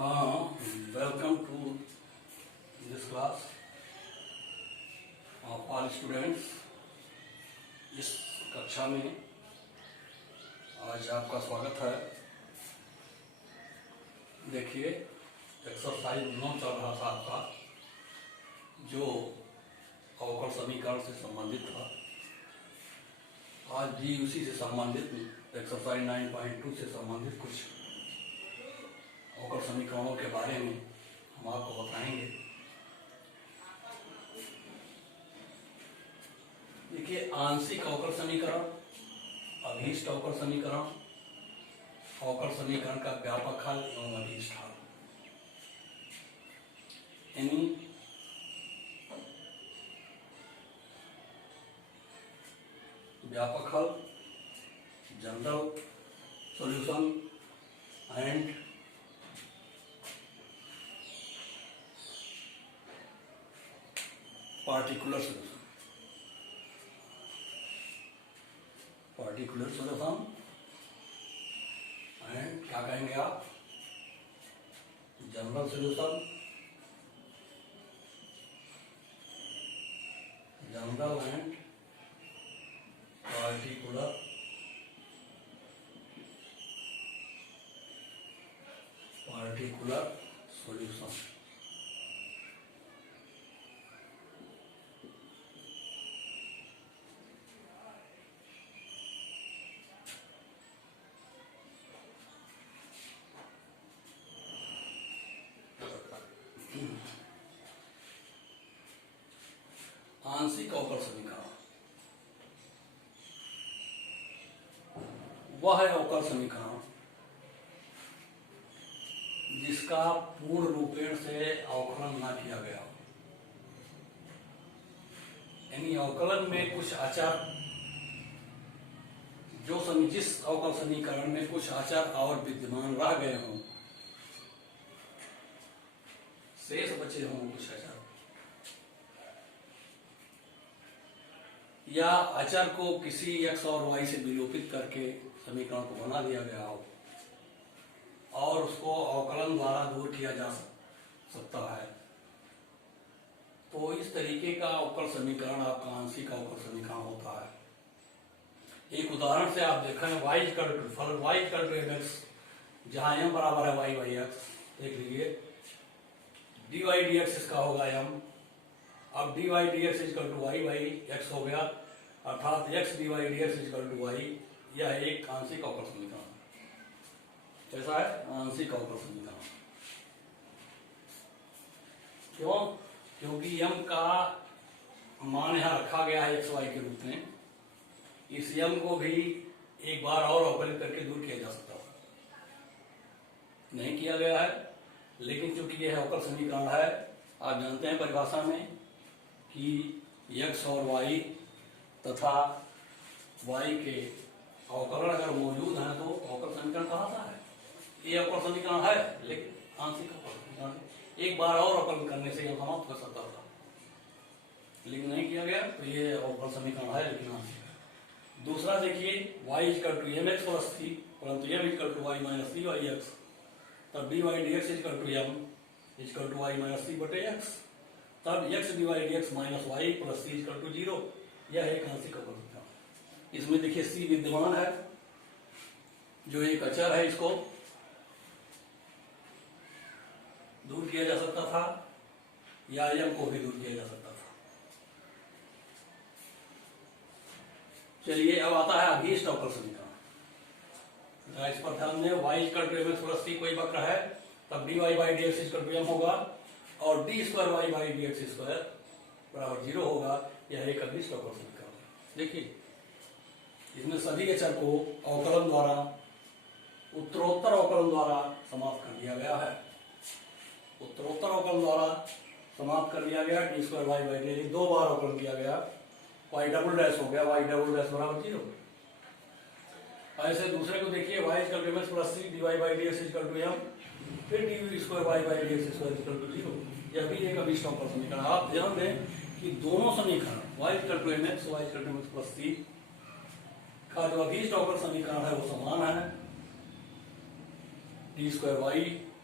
हाँ, welcome to this class of all students. इस कक्षा में आज आपका स्वागत है। देखिए, एक्सरसाइज 9 चल रहा था आपका, जो अवकल समीकरण से संबंधित था। आज भी उसी से संबंधित एक्सरसाइज 9.2 से संबंधित कुछ अवकल समीकरणों के बारे में हम आपको बताएंगे। देखिए, आंशिक अवकल समीकरण, अभीष्ट अवकल समीकरण, अवकल समीकरण का व्यापक हल एवं अभीष्ट हल। यानी व्यापक हल, general solution and particular solution. Particular solution and क्या कहेंगे आप, general solution, general and particular solution. आंशिक अवकल समीकरण वह है अवकल समीकरण जिसका पूर्ण रूपेण से अवकलन न किया गया हो। यानी अवकलन में कुछ अचर, जिस अवकल समीकरण में कुछ अचर और विद्यमान रह गए हों, शेष बचे हों कुछ अचर, या अचर को किसी x और y से विलोपित करके समीकरण को बना दिया गया हो और उसको अवकलन द्वारा दूर किया जा सकता है, तो इस तरीके का अवकल समीकरण आपका आंशिक अवकल समीकरण होता है। एक उदाहरण से आप देखें, y इक्वल टू mx, जहां m बराबर है y बाई x। देख लीजिए, dy dx इसका होगा m। अब dy dx equal to y by x हो गया, अर्थात x dy dx equal to y। यह एक आंशिक अवकल समीकरण कैसा है, आंशिक अवकल समीकरण। क्यों? क्योंकि m का मान यहां रखा गया है x y के रूप में। इस m को भी एक बार और अवकलित करके दूर किया जा सकता है, नहीं किया गया है। लेकिन चूंकि यह अवकल समीकरण है, आप जानते हैं परिभाषा में कि x और y तथा y के अवकलन अगर मौजूद हैं तो अवकल समीकरण कहलाता है। ये अवकल समीकरण है, लेकिन आंशिक अवकल समीकरण एक बार और अवकलन करने से यह समाप्त कर सकता था, लेकिन नहीं किया गया, तो ये अवकल समीकरण है लेकिन आंशिक है। दूसरा देखिए, y equal to mx plus c, परंतु m equal to y minus c by x, तब dy dx equal to m equal to y minus c बटे x, तब x dy dx minus y plus c equal to 0। यह एक आंशिक अवकल समीकरण। इसमें देखिए c विद्यमान है, जो एक अचर है, इसको दूर किया जा सकता था, या m को भी दूर किया जा सकता था। चलिए, अब आता है अभीष्ट अवकल समीकरण। इस पर ध्यान दें, y equal to mx plus c कोई वक्र है, तब dy by dx equal to m होगा, और d square y by dx square बराबर 0 होगा। यह एक अभीष्ट अवकल समीकरण है। देखिए, इसमें सभी अचर को अवकलन द्वारा, उत्तरोत्तर अवकलन द्वारा समाप्त कर दिया गया है। उत्तरोत्तर अवकलन द्वारा समाप्त कर दिया गया, d square y by d, 2 बार अवकलन किया गया, y डबल डैश हो गया, y डबल डैश बराबर 0। ऐसे दूसरे को देखिए, y equal to mx plus c dy by dx equal to m, फिर d square y by dx square equal to 0। यह भी एक अभीष्ट अवकल समीकरण। आप ध्यान दें कि दोनों समीकरण y equal to mx, y equal to mx plus c का जो अभीष्ट अवकल समीकरण है वो समान है। डी स्क्वायर वाई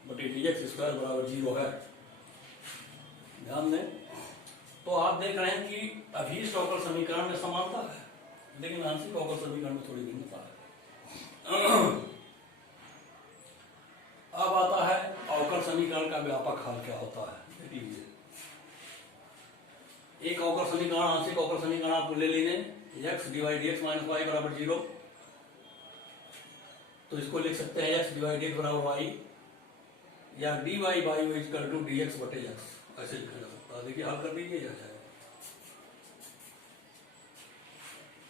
बटे dx स्क्वायर बराबर 0 है। ध्यान दें, तो आप देख रहे हैं कि अभीष्ट अवकल समीकरण में समानता है, लेकिन आंशिक अवकल समीकरण में थोड़ी भिन्नता है। अब आता है अवकल समीकरण का व्यापक हल क्या होता है। देख लीजिए, एक अवकल समीकरण, आंशिक अवकल समीकरण आपको ले लेने, x divide dx minus y बराबर 0, तो इसको लिख सकते हैं x डिवाइड dx बराबर y, या dy by y equal to dx बटे x, ऐसे लिखा जा सकता है। देखिए हल कर दीजिए, आ जाएगा।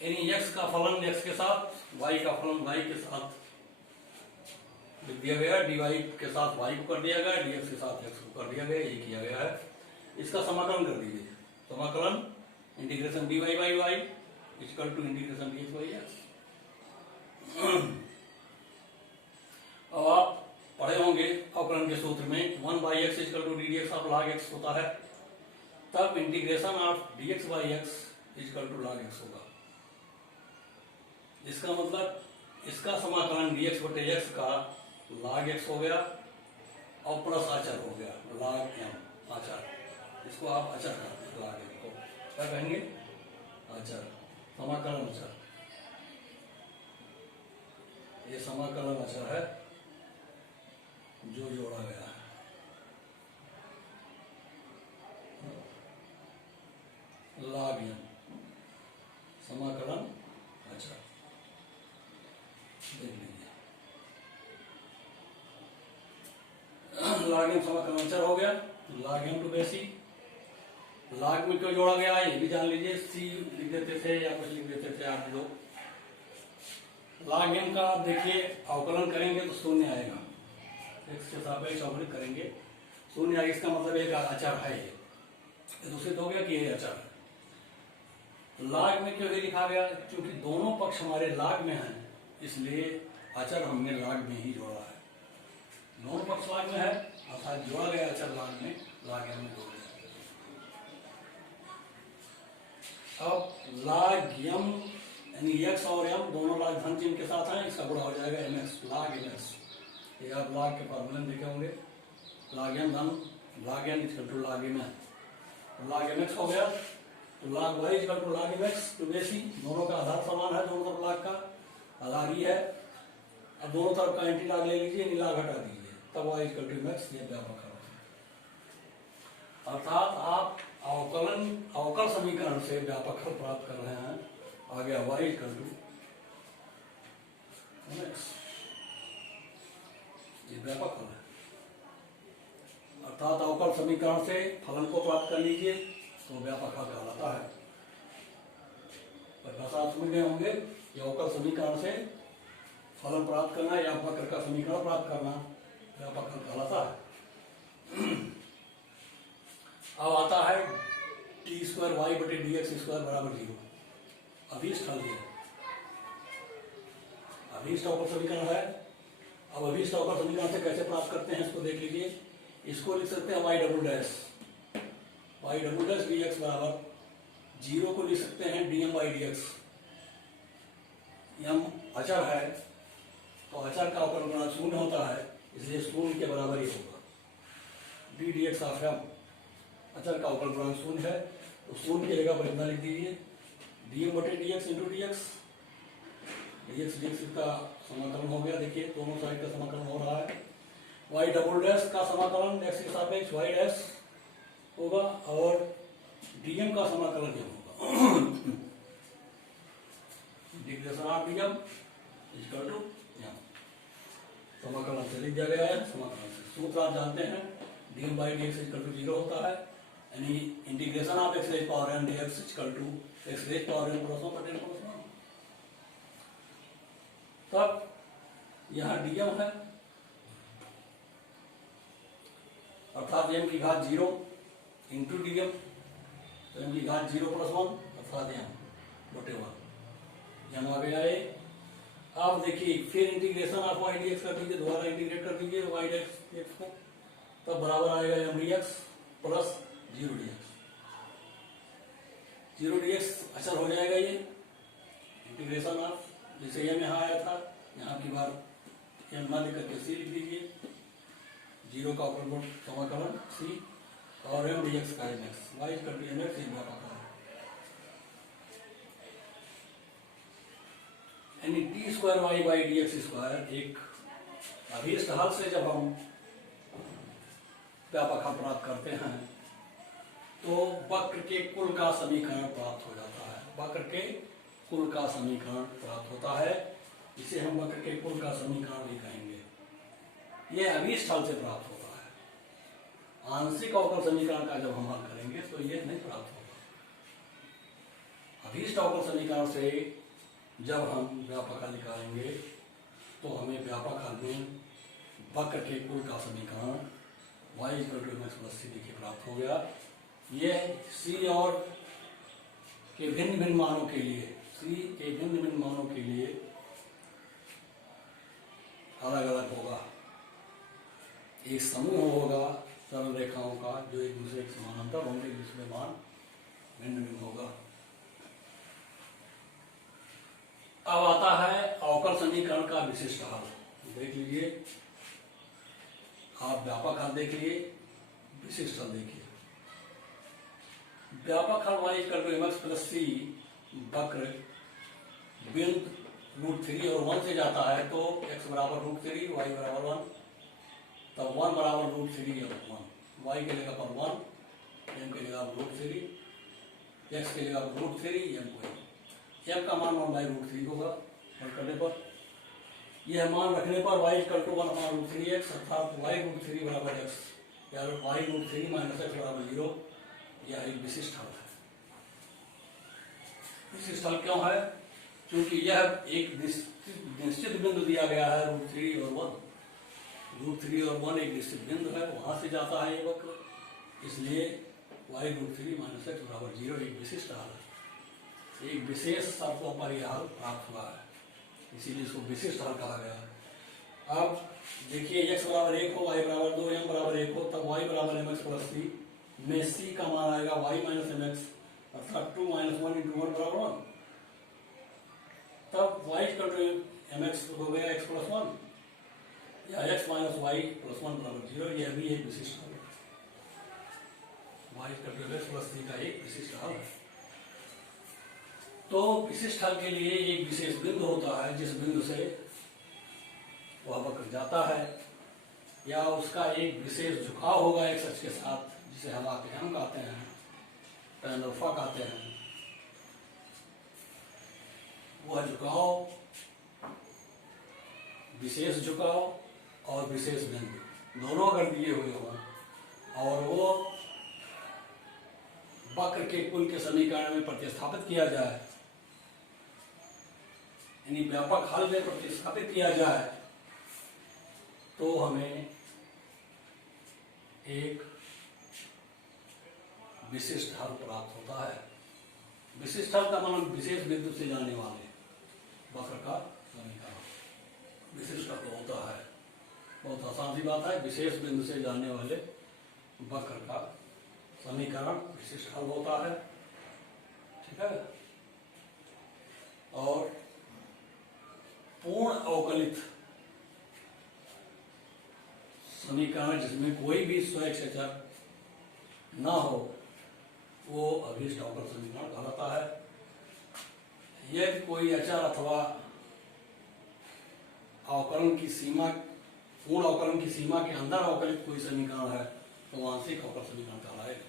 यानी x का फलन x के साथ, y का फलन y के साथ लिख दिया गया, dy के साथ y को कर दिया गया, dx के साथ x को कर दिया गया, ये किया गया है। इसका समाकलन कर दीजिए, समाकलन integration dy by y equal to integration dx by x। अब आप पढ़े होंगे अवकलन के सूत्र में 1 by x equal to d d x of log x होता है, तब integration of dx by x equal to log x होगा। इसका मतलब इसका समाकलन dx बटे x का log x हो गया और प्लस अचर हो गया log m, अचर। इसको आप अचर कहते हैं, log m को क्या कहेंगे, अचर, समाकलन अचर। ये समाकलन अचर है जो जोड़ा गया है। log m समाकलन अचर, देख लीजिए log m समाकलन अचर हो गया। log m टू बेसी, log में क्यों जोड़ा गया है ये भी जान लीजिए, c लिख देते थे या कुछ लिख देते थे आप लोग। log m का आप देखिए अवकलन करेंगे तो शून्य आएगा, x के सापेक्ष अवकलित करेंगे शून्य आएगा, इसका मतलब एक अचर है ये, दूसरे हो गया कि ये अचर है। log में क्यों लिखा गया, क्योंकि दोनों पक्ष हमारे log में हैं, इसलिए अचर हमने log में ही जोड़ा है। दोनों पक्ष log में है अर्थात जोड़ा गया अचर log में, log m में जोड़ा गया। अब log m यानी x और m दोनों log धन चिन्ह के साथ हैं, इसका गुणा हो जाएगा mx, log mx। ये आप log के फॉर्मूले में देखे होंगे, log m धन log n equal to log m, log mx हो गया, तो log y equal to log mx to बेसी, दोनों का आधार समान है, दोनों तरफ log का आधार ही है। अब दोनों तरफ का एंटी log ले लीजिए, log हटा दीजिए, तब y इक्वल टू mx, ये व्यापक है। अर्थात आप अवकल समीकरण से व्यापक हल प्राप्त कर रहे हैं। आ गया y इक्वल टू mx, ये व्यापक हल है। अर्थात अवकल समीकरण से फलन को प्राप्त कर लीजिए तो व्यापक हल कहलाता है। परिभाषा आप समझ गए होंगे कि अवकल समीकरण से फलन प्राप्त करना या वक्र का समीकरण प्राप्त करना व्यापक हल कहलाता है। अब आता है टी स्क्वायर वाई बटे डी एक्स स्क्वायर बराबर 0, अभीष्ट हल है, अभीष्ट अवकल समीकरण है। अब अभीष्ट अवकल समीकरण से कैसे प्राप्त करते हैं इसको देख लीजिए। इसको लिख सकते हैं y double dash D x बराबर 0 को लिख सकते हैं dm बाई डी एक्स। यम अचर है तो अचर का अवकलन गुणा शून्य होता है, इसलिए शून्य के बराबर ही होगा। D d x of m, अचर का अवकलन गुणा शून्य है तो शून्य की जगह पर इतना लिख दीजिए dm बटे D x into D x. का समाकलन हो गया, देखिए दोनों साइड का समाकलन हो रहा है। y डबल डैश का समाकलन x के सापेक्ष y डैश होगा और dm का समाकलन ये होगा integration of dm equal to m। समाकलन से लिख दिया गया है, समाकलन से सूत्र आप जानते हैं, dm by dx equal to 0 होता है, यानी integration of x raise power n dx equal to x raise power n plus 1 बटे n प्लस 1। तब यहाँ dm है अर्थात m की घात 0 इंटू dm, तो m की घात 0 प्लस 1 अर्थात m बटे 1, m आ गया ये। आप देखिए फिर इंटीग्रेशन ऑफ y dx कर दीजिए, दोबारा इंटीग्रेट कर दीजिए y dx को, तब बराबर आएगा m dx plus 0 dx। 0 dx अचर हो जाएगा ये इंटीग्रेशन ऑफ, जैसे m यहाँ आया था, यहाँ की बार m ना लिख करके c लिख दीजिए, जीरो का अवकलन समाकलन सी और एम डी एक्स का m x, y equal to m x, व्यापक हल। यानी d square y by d x square एक अभीष्ट हल से जब हम व्यापक हल प्राप्त करते हैं तो वक्र के कुल का समीकरण प्राप्त हो जाता है। वक्र के कुल का समीकरण प्राप्त होता है, इसे हम वक्र के कुल का समीकरण भी कहेंगे। यह अभीष्ट हल से प्राप्त होता है। आंशिक अवकल समीकरण का जब हम हल करेंगे तो यह नहीं प्राप्त होगा। अभीष्ट अवकल समीकरण से जब हम व्यापक हल निकालेंगे तो हमें व्यापक हल में वक्र के कुल का समीकरण y equal to m x plus c देखिए प्राप्त हो गया। यह c और के भिन्न भिन्न मानों के लिए, c के भिन्न भिन्न मानों के लिए अलग अलग होगा। एक समूह होगा सरल रेखाओं का जो एक दूसरे के समानांतर होंगे, जिसमें मान भिन्न भिन्न होगा। अब आता है अवकल समीकरण का विशिष्ट हल। देख लीजिए, आप व्यापक हल देख लिए, विशिष्ट हल देखिए। व्यापक हल y equal to m x plus c वक्र बिंदु √3 और 1 से जाता है तो x बराबर √3, y बराबर 1, तब 1 बराबर √3 और 1, y के जगह पर 1, m के जगह पर √3, x के जगह पर √3, m को m का मान 1/√3 होगा हल करने पर। यह मान रखने पर y इक्वल टू 1/√3x अर्थात y √3 बराबर x या y √3 माइनस x बराबर 0, यह एक विशिष्ट हल है। विशिष्ट हल क्यों है? क्योंकि यह एक निश्चित बिंदु दिया गया है √3 और 1, √3 और 1 एक निश्चित बिंदु है, वहां से जाता है ये वक्र, इसलिए y √3 माइनस x बराबर 0 एक विशिष्ट हल है। एक विशेष शर्तों पर यह हल प्राप्त हुआ है, इसीलिए इसको विशिष्ट हल कहा गया है। अब देखिए, x बराबर 1 हो, y बराबर 2, m बराबर 1 हो, तब y बराबर एम एक्स प्लस सी में c का मान आएगा y माइनस एम एक्स अर्थात 2 - 1 × 1 बराबर 1, तब y equal to m x हो गया x प्लस 1 या x माइनस y प्लस 1 बराबर 0, यह भी एक विशिष्ट हल है। y equal to m x plus c का एक विशिष्ट हल है। तो विशिष्ट हल के लिए एक विशेष बिंदु होता है जिस बिंदु से वह वक्र जाता है, या उसका एक विशेष झुकाव होगा एक अक्ष के साथ, जिसे हम कहते हैं, tan अल्फा कहते हैं। वह झुकाव, विशेष झुकाव और विशेष बिंदु दोनों अगर दिए हुए हों और वो वक्र के कुल के समीकरण में प्रतिस्थापित किया जाए, यानी व्यापक हल में प्रतिस्थापित किया जाए, तो हमें एक विशिष्ट हल प्राप्त होता है। विशिष्ट हल का मतलब विशेष बिंदु से जाने वाले वक्र का समीकरण विशिष्ट हल होता है। बहुत आसान सी बात है, विशेष बिंदु से जाने वाले वक्र का समीकरण विशिष्ट हल होता है, ठीक है। और पूर्ण अवकलित समीकरण जिसमें कोई भी स्वैच्छिक चर ना हो, वो अभीष्ट अवकल समीकरण कहलाता है। यदि कोई अचर अथवा अवकलन की सीमा, पूर्ण अवकलन की सीमा के अंदर अवकलित कोई समीकरण है तो आंशिक अवकल समीकरण कहलाएगा।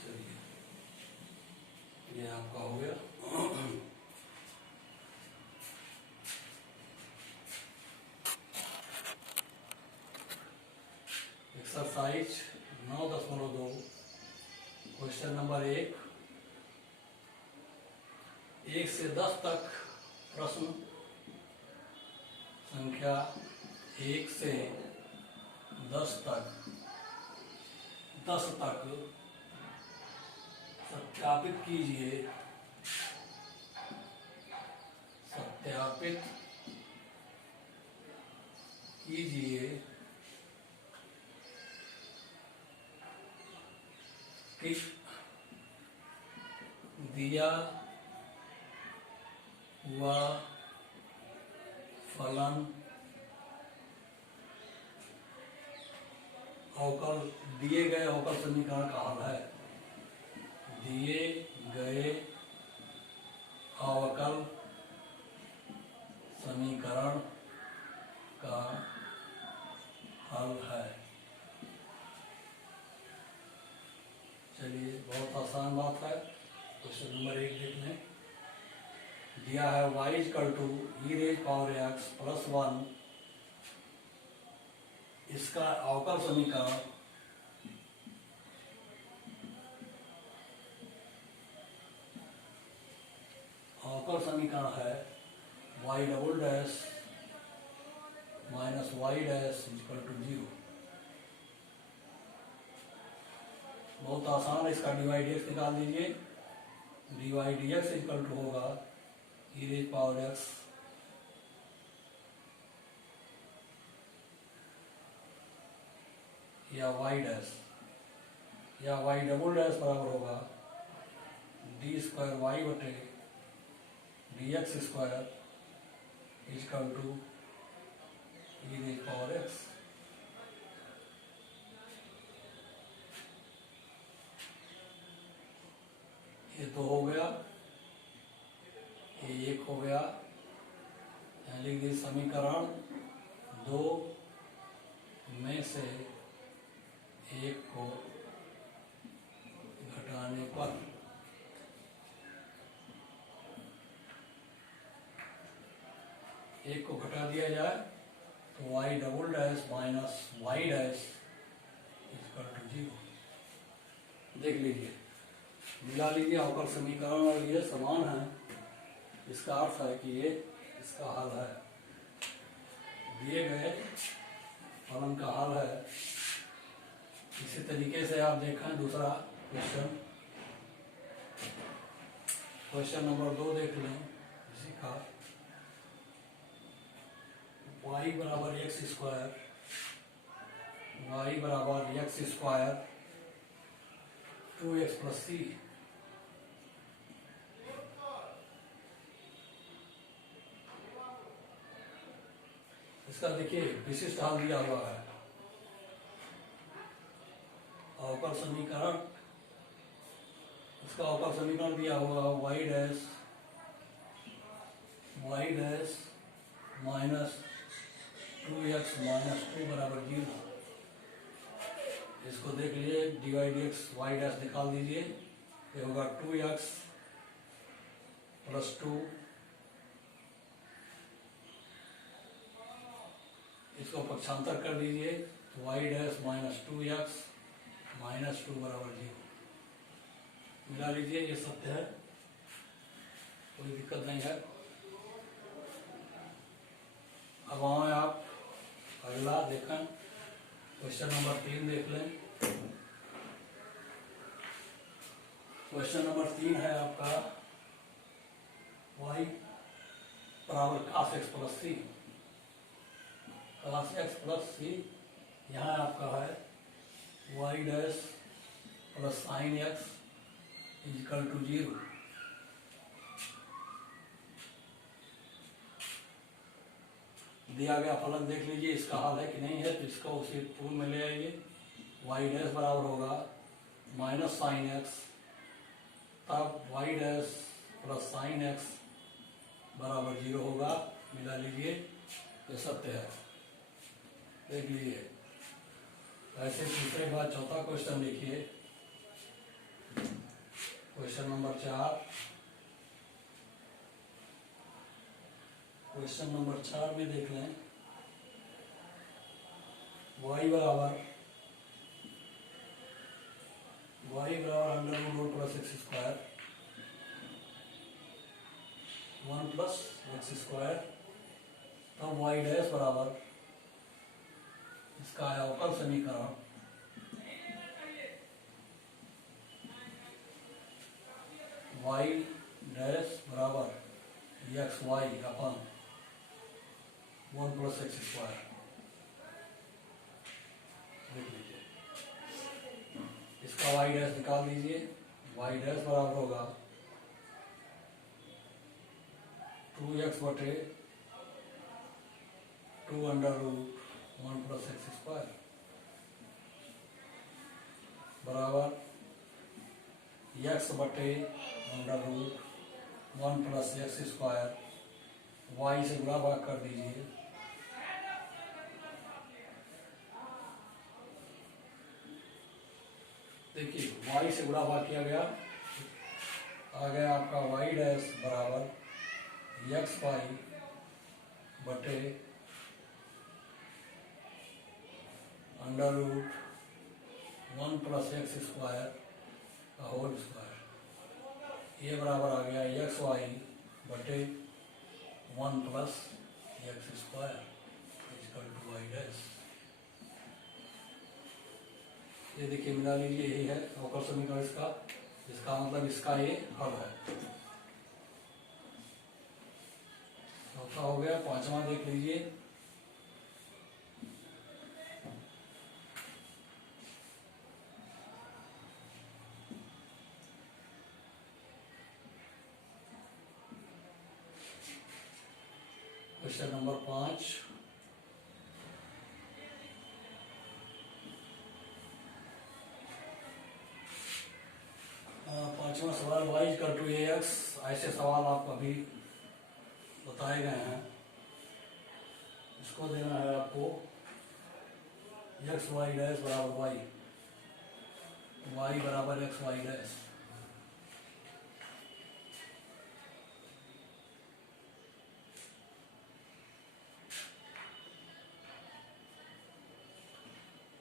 चलिए, ये आपका हो गया। एक्सरसाइज 9.2 क्वेश्चन नंबर 1 से 10 तक प्रश्न संख्या 1 से 10 तक सत्यापित कीजिए, कि दिया हुआ फलन अवकल दिए गए अवकल समीकरण का हल है। दिए गए अवकल समीकरण का हल है। चलिए, बहुत आसान बात है। क्वेश्चन नंबर 1 देख लें। दिया है y equal to e⁻x plus 1, इसका अवकल समीकरण है y double dash minus y dash equal to 0। बहुत आसान है, इसका dy dx निकाल दीजिए। dy dx इक्वल टू होगा e⁻x या y डैश या y डबल डैश बराबर होगा डी स्क्वायर वाई बटे dx square equal to e⁻x। ये तो हो गया, ये एक हो गया। यहाँ लिख दी समीकरण 2 में से एक को घटाने पर एक को घटा दिया जाए तो y double dash minus y dash equal to 0। देख लीजिए, मिला लीजिए अवकल समीकरण और ये समान है। इसका अर्थ है कि ये इसका हल है। दिए गए फलन का हल है। इसी तरीके से आप देखें दूसरा क्वेश्चन नंबर 2 देख लें। इसी का y बराबर एक्स स्क्वायर y बराबर एक्स स्क्वायर 2x प्लस सी। इसका देखिए विशिष्ट हल दिया हुआ है। अवकल समीकरण, इसका अवकल समीकरण दिया हुआ y dash minus 2x minus 2 बराबर 0। इसको देख लीजिए, dy dx y डैश निकाल दीजिए। ये होगा 2x प्लस 2, इसको पक्षांतर कर दीजिए तो y dash minus 2x minus 2 बराबर 0। मिला लीजिए, ये सत्य है, कोई दिक्कत नहीं है। अब आए आप अगला देखें, क्वेश्चन नंबर 3 देख लें। क्वेश्चन नंबर 3 है आपका y बराबर cos x plus c. cos x plus c, यहाँ आपका है y dash plus sine x equal to 0। दिया गया फलन देख लीजिए, इसका हल है कि नहीं है, तो इसको उसी टूल में ले आइए। y डैश बराबर होगा माइनस साइन x, तब y dash plus sine x बराबर 0 होगा। मिला लीजिए, ये सत्य है। देख लीजिए। ऐसे तीसरे के बाद चौथा क्वेश्चन देखिए, क्वेश्चन नंबर 4। क्वेश्चन नंबर 4 में देख लें, y बराबर under root plus x square 1 plus x square, तब y डैश बराबर इसका है अवकल समीकरण y डैश बराबर x y upon 1 plus x square. देख लीजिए, इसका y डैश निकाल दीजिए। y डैश बराबर होगा 2x बटे 2 under root 1 plus x square. बराबर एक्स बटे under root 1 plus x square, y से गुणा भाग कर दीजिए, देखिए वाई से गुणा भाग किया गया, आ गया आपका वाई डैश बराबर एक्स वाई बटे under root 1 plus x square का होल स्क्वायर, ये बराबर आ गया एक्स वाई बटे 1 plus x square equal to y dash. ये देखिए मिला लीजिए, यही है अवकल समीकरण इसका, इसका मतलब इसका ये हल है। चौथा हो गया, पांचवा देख लीजिए। क्वेश्चन नंबर 5, पांचवा सवाल y इक्वल टू ax, ऐसे सवाल आपको अभी बताए गए हैं। इसको देना है आपको एक्स वाई डैश बराबर वाई, वाई बराबर एक्स वाई डैश।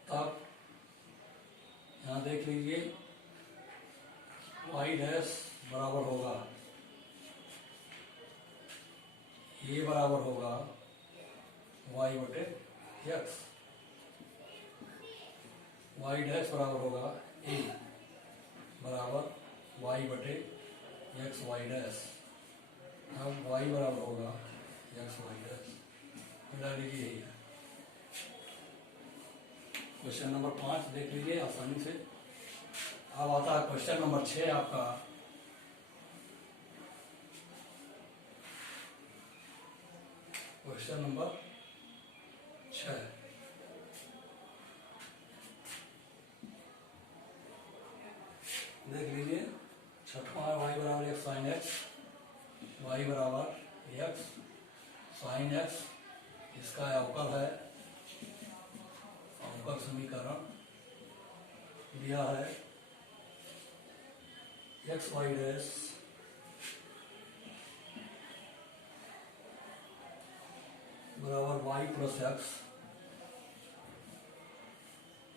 तब यहाँ देख लीजिए वाई डैश बराबर होगा, ये बराबर होगा वाई बटे एक्स, वाई डैश बराबर होगा ए बराबर वाई बटे एक्स वाई डैश। अब वाई बराबर होगा एक्स वाई डैश, मिला लीजिए यही है। क्वेश्चन नंबर 5 देख लीजिए आसानी से। अब आता है क्वेश्चन नंबर 6 आपका। क्वेश्चन नंबर 6, देख लीजिए, छठवां है वाई बराबर एक्स साइन एक्स, वाई बराबर एक्स साइन एक्स, इसका अवकल है, अवकल समीकरण दिया है एक्स वाई डैश बराबर y plus x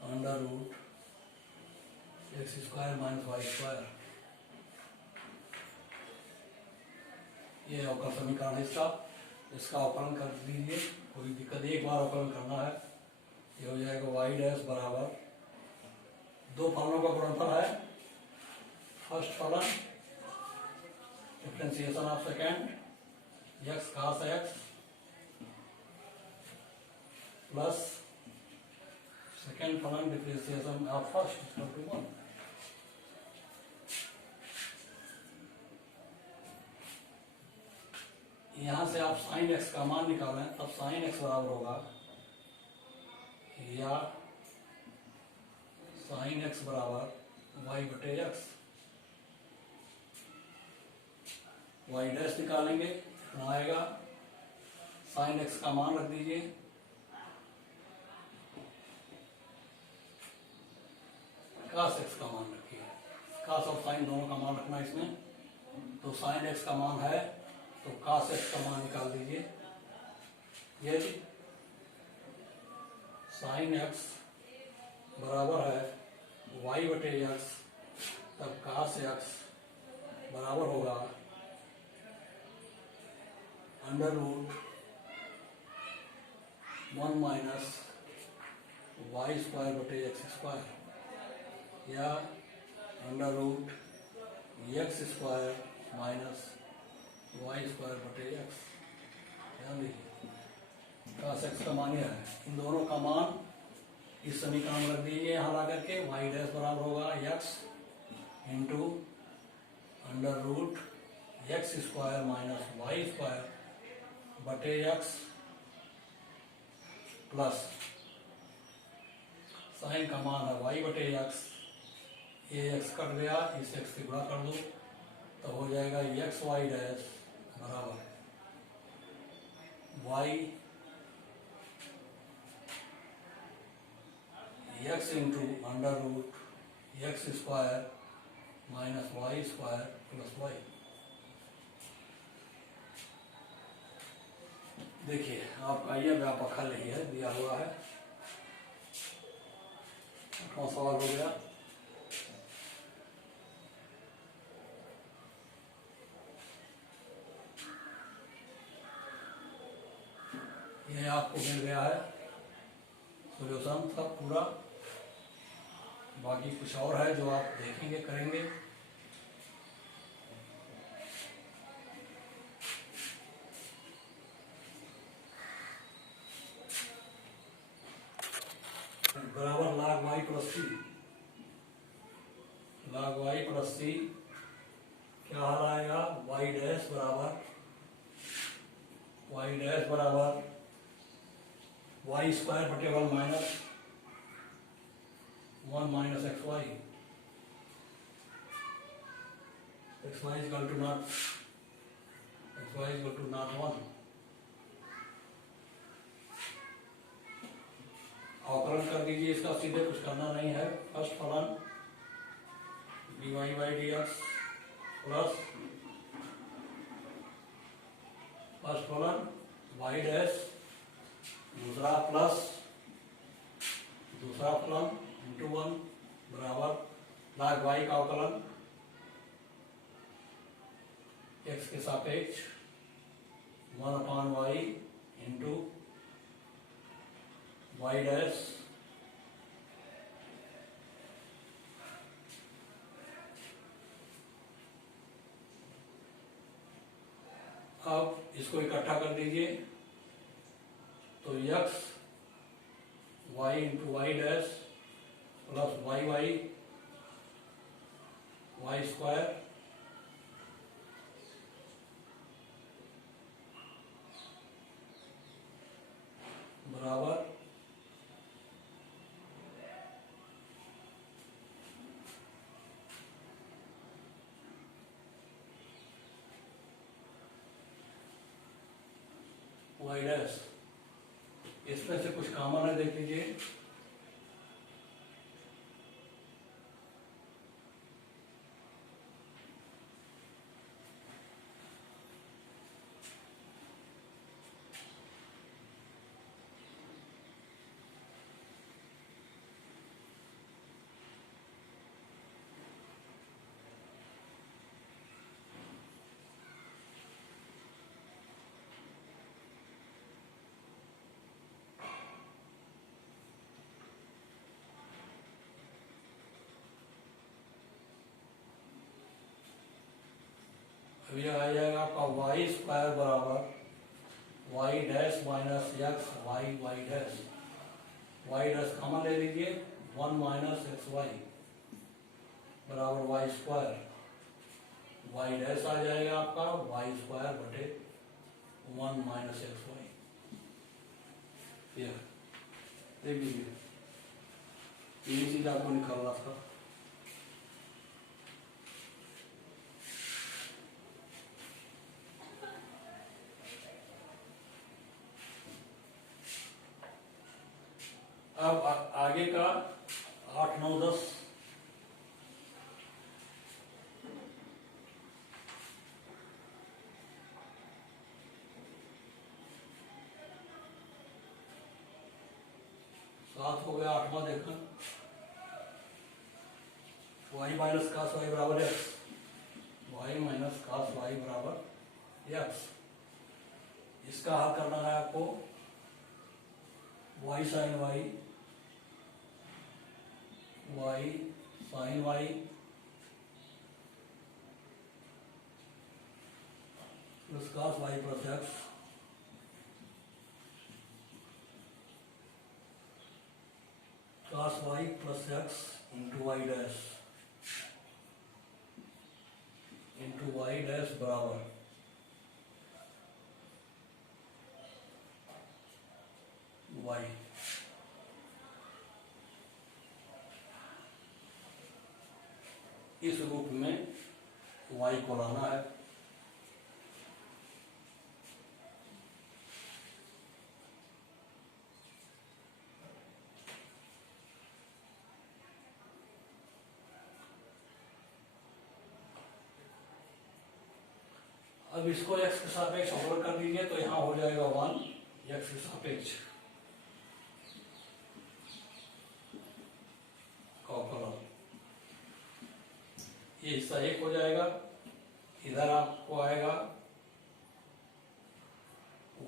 under root x square minus y square, ये अवकल समीकरण है इसका। इसका अवकलन कर दीजिए, कोई दिक्कत, एक बार अवकलन करना है। ये हो जाएगा वाई डैश बराबर, दो फलनों का गुणनफल है, फर्स्ट फलन differentiation of second x cos x plus second फलन differentiation of first equal to 1। यहां से आप साइन एक्स का मान निकालें, तब साइन एक्स बराबर होगा या साइन एक्स बराबर वाई बटे एक्स, वाई डैश निकालेंगे कितना आएगा, साइन एक्स का मान रख दीजिए, कास एक्स का मान रखिए, कास और साइन दोनों का मान रखना इसमें। तो साइन एक्स का मान है तो कास एक्स का मान निकाल दीजिए, ये साइन एक्स बराबर है वाई बटे एक्स, तब कास एक्स बराबर होगा under root 1 minus y square बटे एक्स स्क्वायर या under root x square minus y square बटे एक्स। ध्यान दीजिए कास एक्स का मान यह है, इन दोनों का मान इस समीकरण में रख दीजिए, यहाँ ला करके वाई डैश बराबर होगा x into under root x square minus y square बटे एक्स प्लस साइन का मान है वाई बटे एक्स ये एक्स कट गया, इस एक्स से गुणा कर दो तो हो जाएगा एक्स वाई डैश बराबर y x into under root x square minus y square plus y. देखिए आपका यह व्यापक हल ही है, दिया हुआ है। 8वां सवाल हो गया। यह आपको मिल गया है सोल्यूशन था पूरा। बाकी कुछ और है जो आप देखेंगे करेंगे। बराबर log y plus c, log y plus c क्या हाल आएगा, y डैश बराबर वाई स्क्वायर बटे 1 minus x y equal to not 1। अवकलन कर दीजिए इसका, सीधे कुछ करना नहीं है। फर्स्ट फलन dy by d x plus first फलन y डैश, दूसरा फलन इंटू 1 बराबर log y का अवकलन x के सापेक्ष 1/y इंटू y डैश अब इसको इकट्ठा कर दीजिए तो x y into y dash plus y square बराबर वाई डैश। इसमें से कुछ कॉमन है, देख लीजिए। अब यह आ जाएगा आपका वाई स्क्वायर बराबर y dash minus x y dash common ले लीजिए, 1 माइनस एक्स वाई बराबर वाई स्क्वायर, वाई डैश आ जाएगा आपका वाई स्क्वायर बटे 1 माइनस एक्स वाई। यह देख लीजिए, यही चीज आपको निकालना था। अब आगे का 8, 9, 10 7 हो गया। 8वां देखना, वाई माइनस कास वाई बराबर x, y minus cos y बराबर एक्स। इसका हल करना है आपको, y sine y plus cos y plus x cos y plus x into y dash बराबर वाई। इस रूप में y को लाना है। अब इसको x के सापेक्ष अवकलन कर दीजिए तो यहाँ हो जाएगा 1 x के सापेक्ष का अवकलन। ये हिस्सा 1 हो जाएगा, इधर आपको आएगा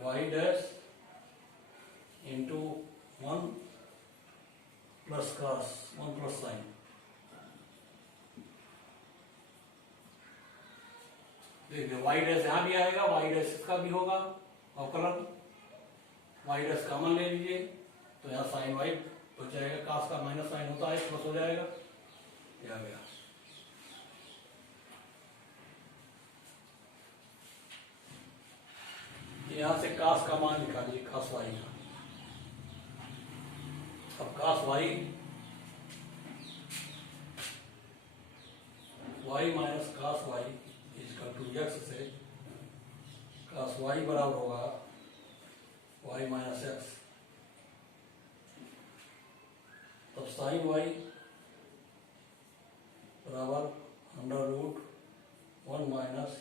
y dash into 1 plus cos 1 plus sign. देखिए y डैश यहाँ भी आएगा, y डैश इसका भी होगा अवकलन। y डैश कॉमन ले लीजिए तो यहाँ साइन y हो जाएगा, cos का माइनस साइन होता है प्लस हो जाएगा, ये आ गया। यहाँ से cos का मान निकालिए, cos y का। अब cos y minus cos y equal to x से cos y बराबर होगा y माइनस x, तब साइन y बराबर under root 1 minus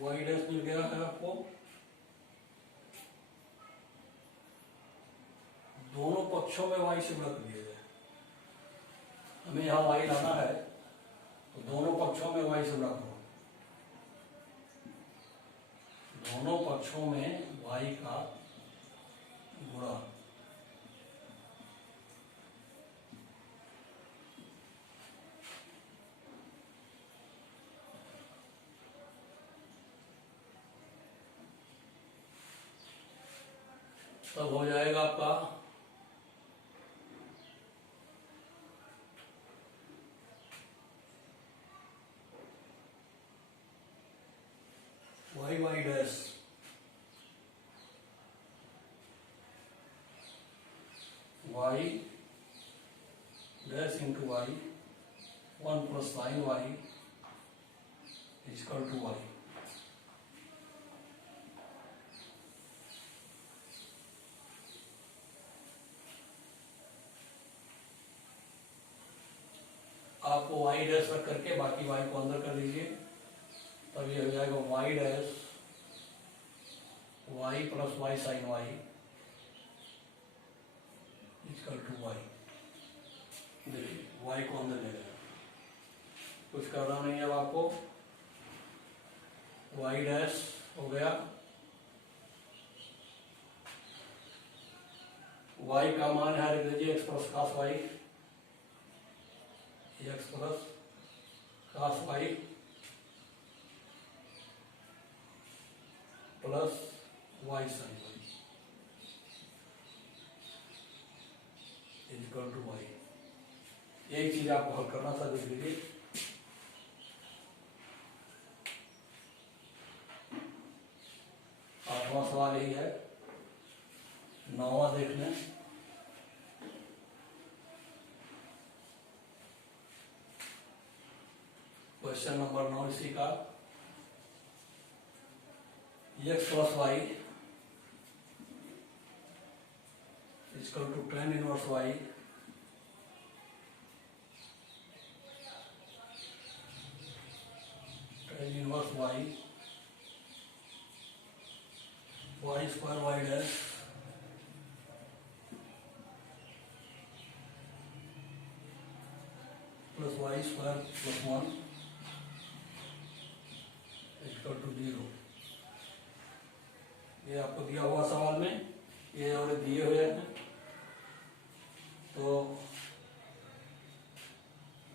y dash मिल गया है आपको। दोनों पक्षों में y से गुणा कर दिया जाए, हमें यहाँ y लाना है तो दोनों पक्षों में y से गुणा करो। दोनों पक्षों में y का गुणा, तब हो जाएगा आपका y dash into y 1 plus sine y equal to y। आपको y डैश रख करके बाकी y को अंदर कर लीजिए, तब ये हो जाएगा y dash y plus y sine y equal to y। देखिए y को अंदर ले गया, कुछ करना नहीं है अब आपको। y डैश हो गया, y का मान है लिख लीजिए x plus cos y, x plus cos y plus y sine y equal to y। यही चीज आपको हल करना था, देख लीजिए। आठवां सवाल यही है, नौवां देख लें। क्वेश्चन नंबर 9 इसी का, x plus y equal to tan inverse y inverse y square y dash plus y square plus 1 equal to 0। ये आपको दिया हुआ सवाल में, ये और दिए हुए हैं, तो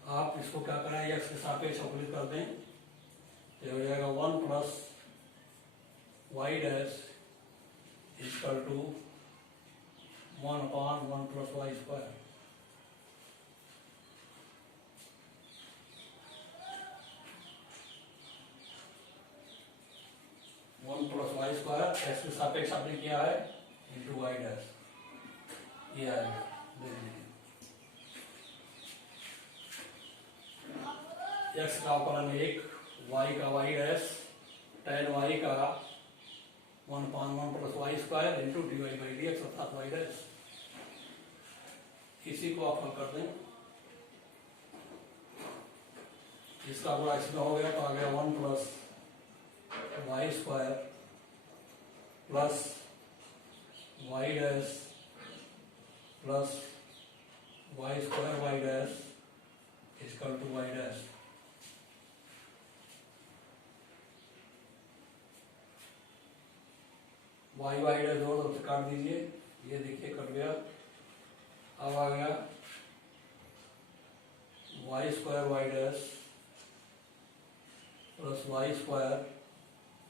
आप इसको क्या करें, x के सापेक्ष अवकलित कर दें, ये हो जाएगा 1 plus y dash equal to 1/1 plus y square. Y square x के सापेक्ष आपने किया है इंटू वाई डैश, ये आएगा। देख लीजिए एक्स का अवकलन 1, वाई का वाई डैश, tan वाई का 1/1 plus y square into d y by d x अर्थात वाई डैश। इसी को आप हल कर दें, इसका गुणा इसमें हो गया तो आ गया 1 plus y square plus y dash plus y square y dash equal to y dash. Y y dash दो तरफ से काट दीजिए, ये देखिए कट गया। अब आ गया y square y dash plus y square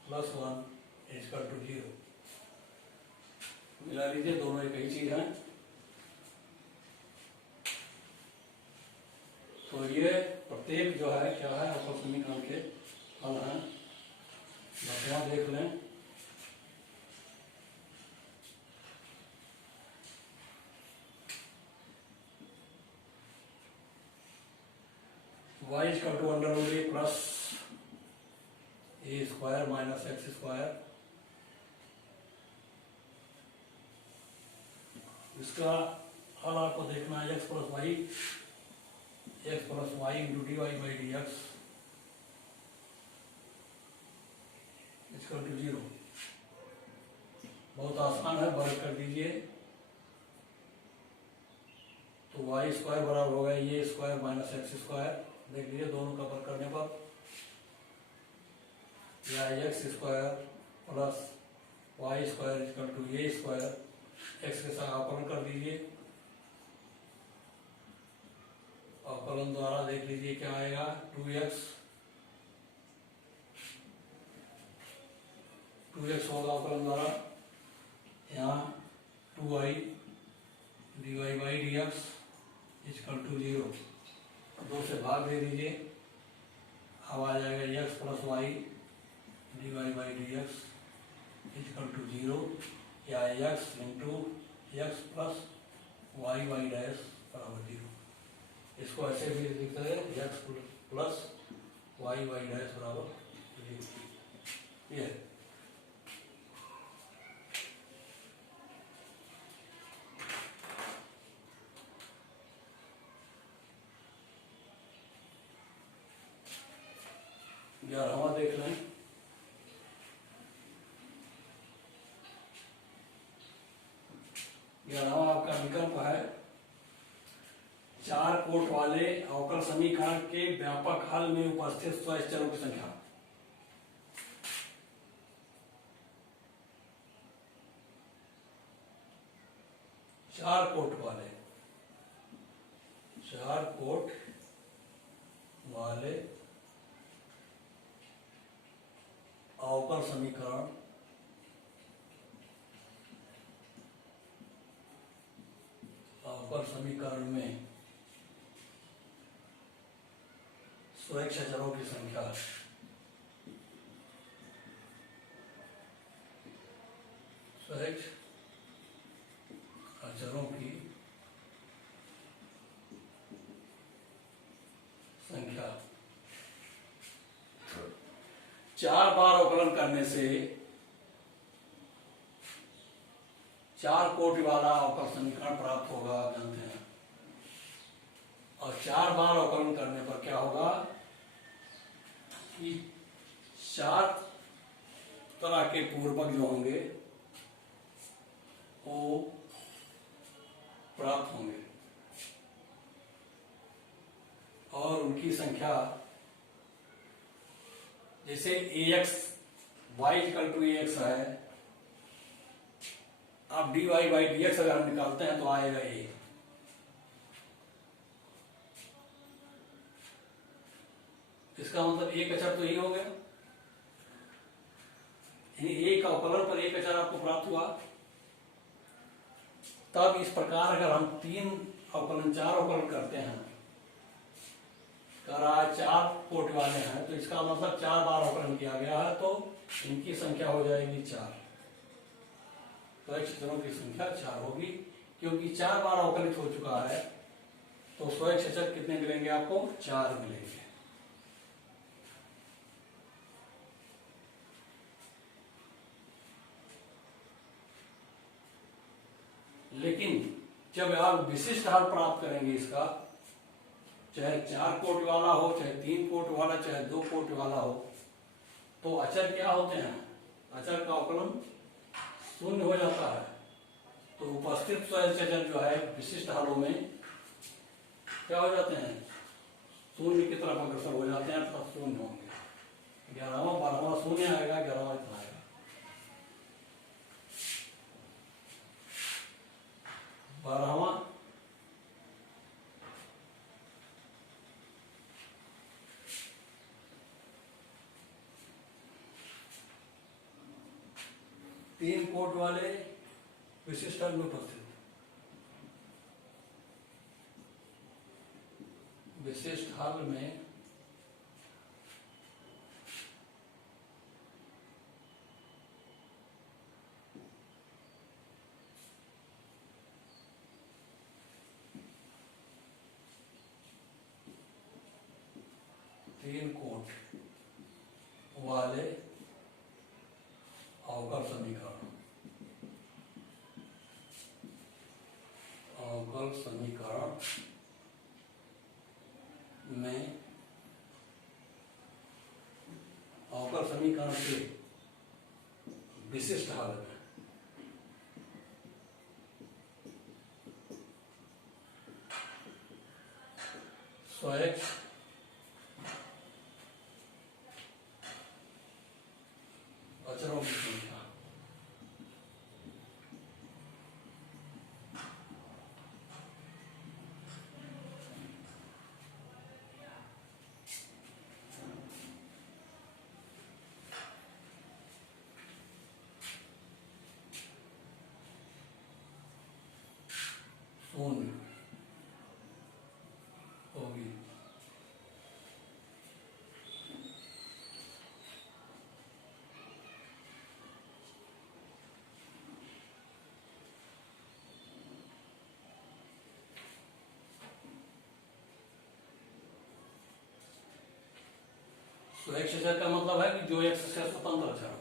plus 1 equal to 0। मिला लीजिए, दोनों एक ही चीज है। तो ये प्रत्येक जो है क्या है अवकल समीकरण के हल हैं। बस यहाँ देख लें, y equal to under root a plus a square minus x square. इसका हल आपको देखना है x plus y into d y by d x equal to 0। बहुत आसान है, वर्ग कर दीजिए तो वाई स्क्वायर बराबर होगा ये स्क्वायर माइनस एक्स स्क्वायर। देख लीजिए दोनों का वर्ग करने पर या x square plus y square equal to a square. X के साथ अवकलन कर दीजिए, अवकलन द्वारा देख लीजिए क्या आएगा 2x होगा अवकलन द्वारा, यहाँ 2y dy by d x equal to 0। 2 से भाग दे दीजिए, अब आ जाएगा x plus y d y by d x equal to 0 या x into x plus y y dash बराबर 0। इसको ऐसे भी लिखते हैं x plus y y dash बराबर 0। ये ग्यारहवां देख लें। ग्यारहवां आपका विकल्प है 4 कोट वाले अवकल समीकरण के व्यापक हल में उपस्थित स्वयं चरों की संख्या। चार कोट वाले अवकल समीकरण में स्वयं चरों की संख्या। स्वयं चरों की संख्या 4 बार अवकलन करने से 4 कोटि वाला अवकल समीकरण प्राप्त होगा, आप जानते हैं। और 4 बार अवकलन करने पर क्या होगा कि 4 तरह के पूर्वक जो होंगे वो प्राप्त होंगे और उनकी संख्या जैसे ax y equal to ax है, अब dy बाई dx अगर हम निकालते हैं तो आएगा a। इसका मतलब एक अचर तो यही हो गया, यानी एक अवकलन पर एक अचर आपको प्राप्त हुआ। तब इस प्रकार अगर हम 3 अवकलन 4 अवकलन करते हैं कह रहा है 4 कोटि वाले हैं, तो इसका मतलब 4 बार अवकलन किया गया है, तो इनकी संख्या हो जाएगी 4। तो क्षेत्रों की संख्या 4 होगी, क्योंकि 4 बार अवकलित हो चुका है, तो स्वयं कितने मिलेंगे आपको? 4 मिलेंगे। लेकिन जब आप विशिष्ट हल प्राप्त करेंगे इसका, चाहे 4 कोटि वाला हो, चाहे 3 कोटि वाला, चाहे 2 कोटि वाला हो, तो अचर क्या होते हैं? अचर का अवकलन शून्य हो जाता है। तो उपस्थित स्वयं जो है विशिष्ट हलों में क्या हो जाते हैं? शून्य की तरफ अग्रसर हो जाते हैं, तब शून्य होंगे। 11वां 12वां शून्य आएगा, 11वां इतना आएगा। 12वां 3 कोट वाले विशिष्ट हल में उपस्थित, विशिष्ट हल में तीन कोट वाले अवकल समीकरण, अवकल समीकरण में, अवकल समीकरण के विशिष्ट हल में स्वयं अचरों की संख्या शून्य होगी। तो एक्स अचर का मतलब है कि जो एक्स से स्वतंत्र अचर हो।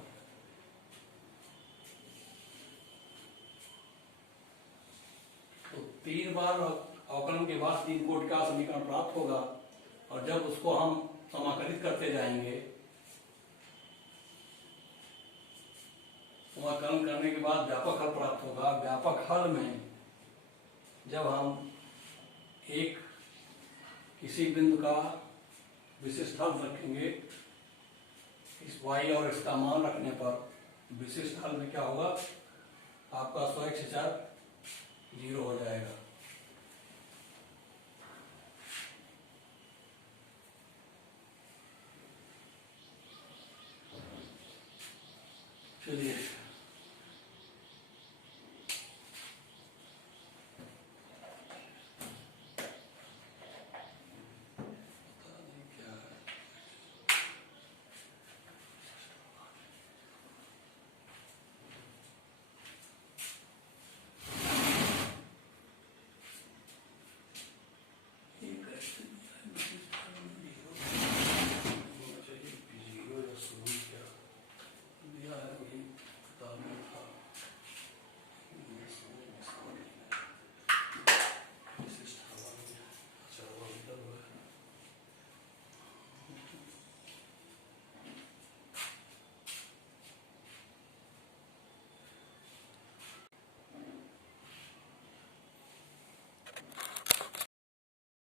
तो 3 बार अवकलन के बाद 3 कोटि का समीकरण प्राप्त होगा, और जब उसको हम समाकलित करते जाएंगे, समाकलन करने के बाद व्यापक हल प्राप्त होगा। व्यापक हल में जब हम एक किसी बिंदु का विशिष्ट हल रखेंगे, इस y और इसका मान रखने पर विशिष्ट हल में क्या होगा? आपका स्वयं अचर 0 हो जाएगा। चलिए